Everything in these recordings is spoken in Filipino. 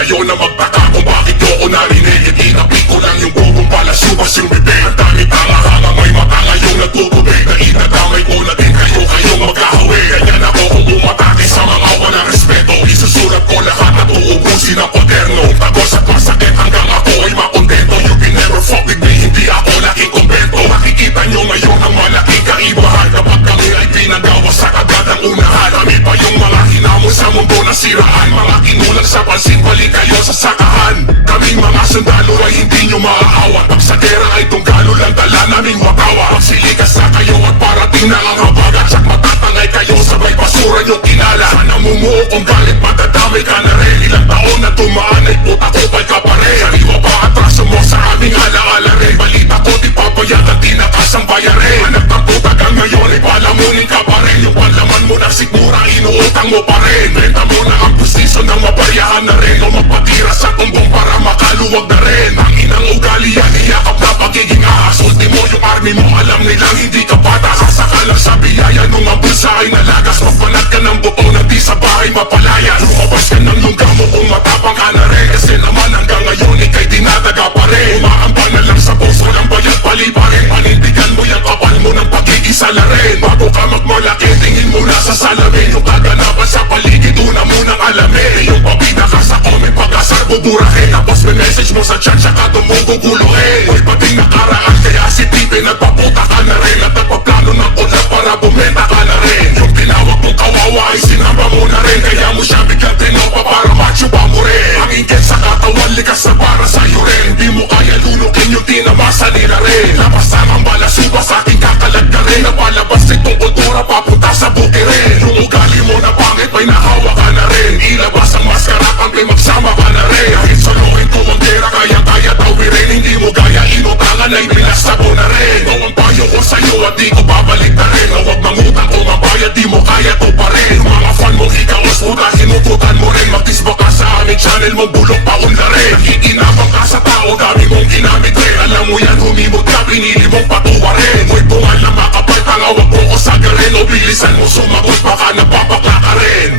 kayo na magtaka kung bakit nyo ko narinig. Itinapit ko lang yung bubong palasyo, bas yung bibig. Ang dami tanga-hanga, may mata ngayong nagtutubig. Na inadamay ko na din kayo, kayong magkahawig. Ganyan ako kung umatake sa mga walang respeto. Isusulat ko lahat at uubusin ang kwaderno. Tagos at masakit hanggang ako ay makontento. You can never fuck with me, hindi ako laking kumbento. Makikita nyo ngayon ang malaking kaibahan. Kapag kami ay pinagawa sa kagatang unahan. Kami pa yung mga hinamon sa mundo na siraan. Mga kinulang sa pansin, balik kayo sa sakahan. Kaming mga sundalo ay hindi nyo maaawat. Pag sa gera ay tunggalo lang dala naming wakawa. Pag silikas na kayo at parating na ang habagat. Sak matatangay kayo sabay basura nyo kinala. Sana mumuo kung galit madadamay ka na rin. Ilang taon na tumaan ay puta kupal ka pa rin. Sariwa pa atraso mo sa aming alaala rin. Balita ko di papayag at di nakasang bayarin. Anak ng puta kang ngayon ay palamunin ka pa rin. Yung palaman mo ng sigmura inuutang mo pa rin. Benta mo na ang pustiso ng mabaryahan na rin. O magpatira sa tumbong para makaluwag na rin. Ang inang ugali yan iyakap na pagiging ahas. Ultimo yung army mo alam nilang hindi ka patas. Sasaka lang sa biyaya nung ang bulsa ay nalagas. Magpanat ka ng buto na di sa bahay mapalayas. Lumabas ka ng lungga mo kung matapang ka na rin. Kasi naman hanggang ngayon ikay dinadaga pa rin. Umaambang na lang sa puso ng bayad pali pa rin. Panindigan mo yung kapal mo ng pag-iisala rin. Bago ka magmalaki tingin mo na sa salamin. Yung kaganapan sa paligid una mo nang alamin. Yung pabida ka sa comment pag-asar buburahin. Tapos may message mo sa chat saka tumuguguluhin. Hoy pating nakaraan kaya si Pipe nagpaputa ka na rin. At nagpaplano ng ulan para bumenta ka na rin. Yung tinawag mong kawawa ay sinamba mo na rin. Kaya mo siya biglang tinopa para machuba mo rin. Ang ingkit sa katawan likas na para sa'yo rin. Di mo kaya lunukin yung tinamasa nila rin. Labas na ang balasuba sa aking kakalag na rin. Napalabas itong kultura papunta sa buki rin. Yung ugali mo na pangit may nahawa ka na rin. Ilabas ang maskara pangkay magsama ka na rin. Kahit solohin ko ang gera kaya tawirin. Hindi mo gaya inutangan ay binasa ko na rin. Ito ang payo ko sa'yo at di ko babalik na rin. Huwag mangutang kung mabayad di mo kaya to pa rin. Mga fan mo ikawas puta hinututan mo rin. Magtisba ka sa aming channel mo bulok paun na rin. Nakikinabang ka sa tao dami mong ginamit rin. Alam mo yan humimot ka pinili mong patuwa rin. Mo'y bungal na makapal tangawag mo ko sagarin. O bilisan mo sumagot baka napapakla ka rin.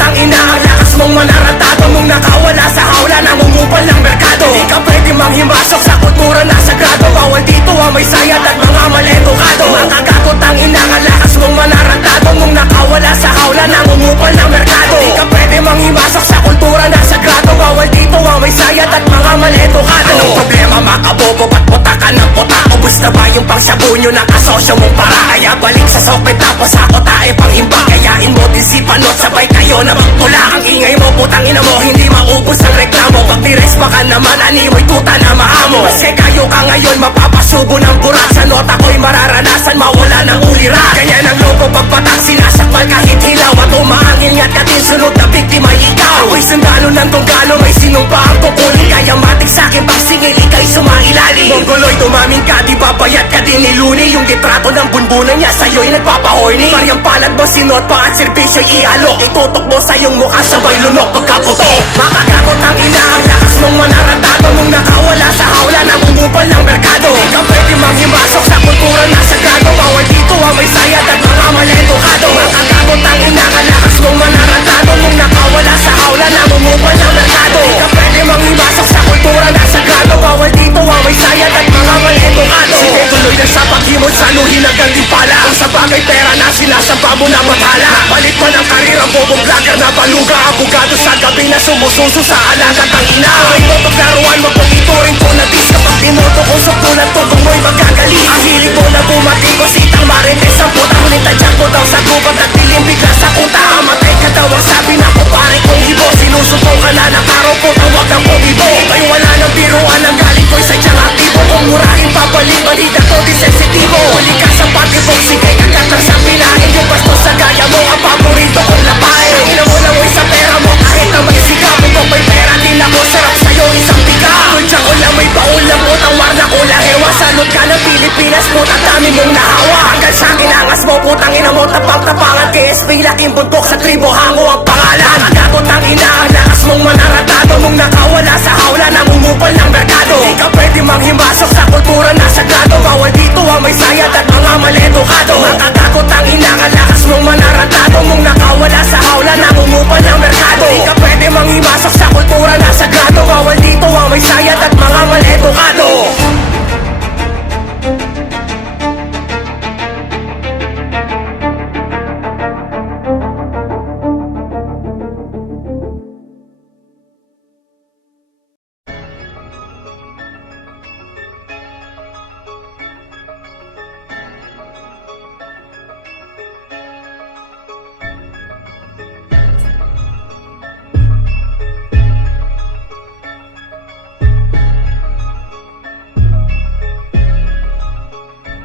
Ang ina, ang lakas mong manarantado mong nakawala sa hawla, nangungupal ng merkado. Di ka pwede manghimasok sa kultura na sagrado. Bawal dito ang may sayad at mga maledukado. Makakagot ang ina, ang lakas mong manarantado mong nakawala sa hawla, nangungupal ng merkado. Di ka pwede manghimasok sa kultura na sagrado. Bawal dito ang may sayad at mga maledukado. Anong problema makabobo, ba't puta ka ng puta? Ubus na ba yung pangsyabu nyo ng kasosyo mong para? Kaya balik sa sokpet tapos ako tae panghimba. Kayain mo din si Panot sabay kayo na magtula. Ang ingay mo putang ina mo hindi maubos ang reklamo. Pag nirespa ka naman animoy tuta na maamo. Kasi kayo ka ngayon mapapasubo ng burak. Sa nota ko'y mararanasan mawala ng ulira. Ganyan ang logo pagpatak sinasakmal kahit hilaw. At umaangin nga't katin sunod na biktima ikaw. Ako'y sundalo ng tunggalo may sinumpa ang kukunin. Kaya matik sa'kin pag singil ika'y sumailali. Mongoloy tumamin ka di babayat ka din ni Looney. Yung litrato ng bunbunan niya sa'yo'y nagpapahorny. Paryang palad mo sinot pa at servisyo'y ialok. Itutok mo sa iyong mukha sabay lunok pagkaputok. Makakagot ang ina, ang lakas mong manarantado mong nakawala sa hawla, nangungupal ng merkado. Di ka pwede manghimasok sa kultura na sagrado. Bawal dito ang may sayad at mga maledukado. Makakagot ang ina, ang lakas mong manarantado mong nakawala sa hawla, nangungupal ng merkado. Di ka pwede manghimasok sa kultura na sagrado. Bawal dito ang may sayad at mga maledukado. Sige tuloy na sa paghimod sa luhin hanggang di pala. Kung sa bagay pera na sinasamba mo na matala. Palit pa ng karira bobong vlogger na baluga. Abogado sa gabi na sumususo sa alagat ang ina. Ay toto'g laruan mo kung ituring ko na dis. Kapag tinoto kong sukulan tugong mo'y magagalit. Ang hilig ko na bumati ko sitang marites. Ang putang nitadyak ko daw sa gubat at dilim bigla sa kuta. Amatay ka daw ang sabi na ko pare kong hibo. Sinusubong ka na ng araw ko tawag ng kumibo. Ika'y wala ng biruan ang galing ko'y sadyang aktibo. Kung murahin papalik balita ko di sensitibo. Huli ka sa patibok sikay kagatas sa pinahin. Yung basto sa gaya mo ang paborito kong lapain. Ang ina mo lang mo'y sa pera mo kahit na may sikap. Kung may pera din ako sarap sa'yo isang biga. Tultsa ko lang may baon lang mo tawar na ko lahewa. Salot ka ng Pilipinas mo tatami mong nahawa. Hanggang sa'kin angas mo putang ina mo tapang-tapangan. KSP laking bundok sa tribo hango ang pangalan. nakakatakot ang ina. Ang lakas mong manaratado mong nakawala sa hawla, nangungupal ng merkado. Di ka pwede manghimasok sa kultura na sagrado. Bawal dito ang may sayad at mga maledukado. Nakakatakot ang ina. Ang lakas mong manaratado mong nakawala sa hawla, nangungupal ng merkado. Di ka pwede manghimasok sa kultura na sagrado. Bawal dito ang may sayad at mga maledukado.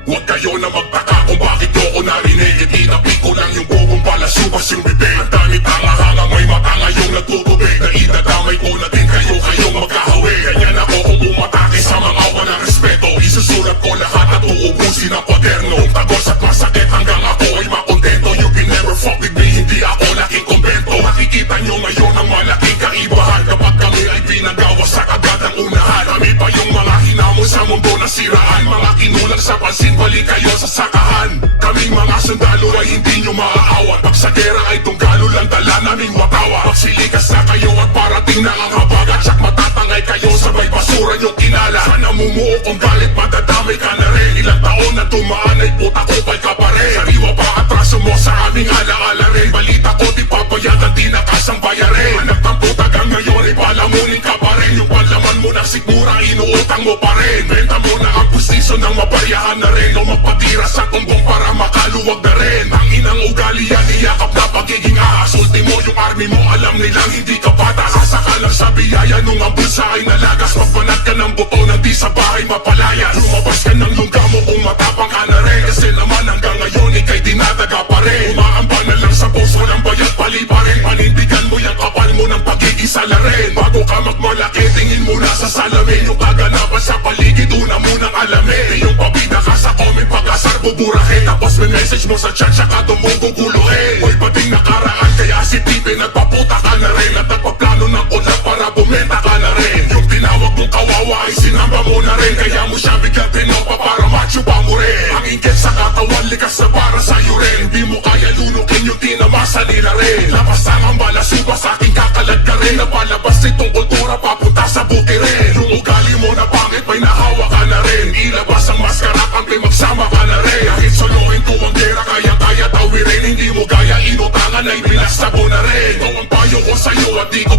Huwag kayo na magtaka kung bakit ko narinig. Itinapik ko lang yung bubong palasubas yung bibig. Ang dami tanga-hanga, may mata ngayong nagtutubig. Na idadamay ko na din kayo, kayong magkahawig. Ganyan ako kung umatake sa mga walang respeto. Isusulat ko lahat at uubusin ang kwaderno. Kung tagos at masakit hanggang ako ay makontento. You can never fuck with me, hindi ako laking kumbento. Makikita nyo ngayon ang malaking kaibahan. Kapag kami ay pinagawa sa kagatang unahan. Kami pa yung mga hinamon sa mundo na siraan. Mga kinulang sa pansin, balik kayo sa sakahan. Kaming mga sundalo ay hindi nyo maaawat. Pag sa gera ay tunggalo lang dala naming watawa. Magsilikas na kayo at parating na ang habagat. Tsak matatangay kayo sabay basura yung kinala. Sa namumuo kong galit madadamay ka na rin. Ilang taon na tumaan ay puta kupal ka pa rin. Sariwa pa atraso mo sa aming alaala rin. Balita ko di papayagan di nakasang bayarin. Anak ng puta gang ngayon ay palamunin ka pa rin. Yung palaman mo ng sikmura inuutang mo pa rin. Benta mo na ang pustiso ng mabaryahan na rin. O magpatira sa tumbong para makaluwag na rin. Ang inang ugali yan iyakap na pagiging ahas. Ultimo yung army mo alam nilang hindi ka patas. Sasaka lang sa biyaya nung ang bulsa ay nalagas. Magbanat ka ng buto nang di sa bahay mapalayas. Lumabas ka ng lungga mo kung matapang ka na rin. Kasi naman hanggang ngayon ikay dinadaga pa rin. Umaambal na lang sa puso ng bayat pali pa rin. Panindigan mo yung kapal mo ng pagkikisala rin. Bago ka magmalaki tingin mo na sa salamin. Yung kaganapan sa paligid una munang alamin. Yung pabida ka sa comment pag-asar buburahin. Tapos may message mo sa chat saka dumuguguluhin. Hoy bading nakaraan kaya si Pipe nagpaputa ka na rin. At nagpaplano ng ulan para bumenta ka na rin. Yung tinawag mong kawawa ay sinamba mo na rin. Kaya mo siya biglang tinopa para machupa mo rin. Ang inggit sa katawan likas na para sa'yo rin. Di mo kaya lunukin yung tinamasa nila rin. Labas ang ang balasuba sa aking kakalad ka rin. Napalabas itong kultura papunta sa buki rin. Yung ugali mo na pangit may nahawa ka na rin. Ilabas ang maskara pangkay magsama ka na rin. Kahit solohin ko ang gera kaya tawirin. Hindi mo gaya inutangan ay binasta mo na rin. Ito ang payo ko sa'yo at di ko